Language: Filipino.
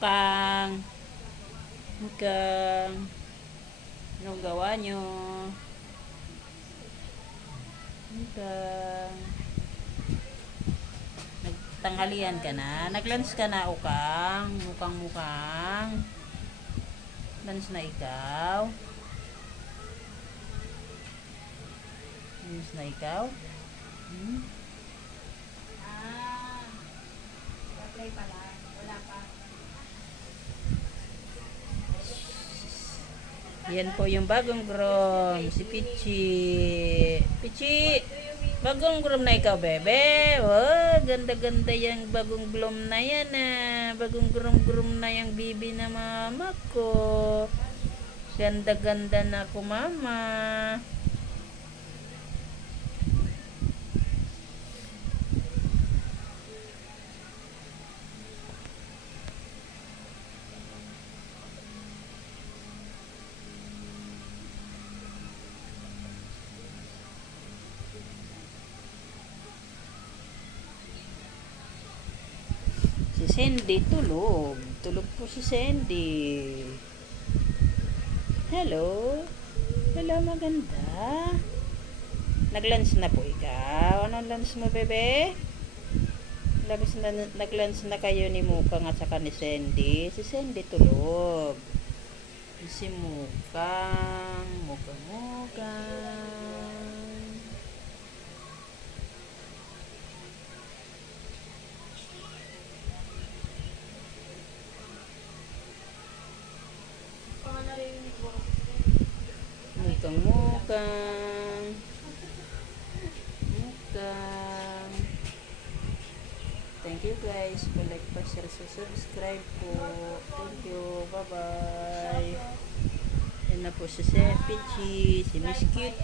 Mukang. Mukang. Anong gawa nyo? Mukang. Nagtanghalian ka na? Nag-lunch ka na, Ukang? Mukang. Lunch na ikaw? Lunch na ikaw? Hmm? Play pa lang. Wala pa. Yan po yung bagong groom, si Pichi. Pichi! Bagong groom na ikaw, bebe. Oh, ganda-ganda yung bagong groom na yan, ah. Bagong groom na yung bibi na mama ko. Ganda-ganda na ko, mama. Si Sandy tulog. Tulog po si Sandy. Hello? Hello, maganda. Nag-lunch na po ikaw. Anong lunch mo, bebe? Nag-lunch na kayo ni Mukang at saka ni Sandy. Si Sandy tulog. Si Mukang. Mukang. Mga narinig mo. Mukang. Mukang. Thank you guys. Like, share, subscribe po. Thank you. Bye-bye. Yan na po si Pichi. Si Miss Cute.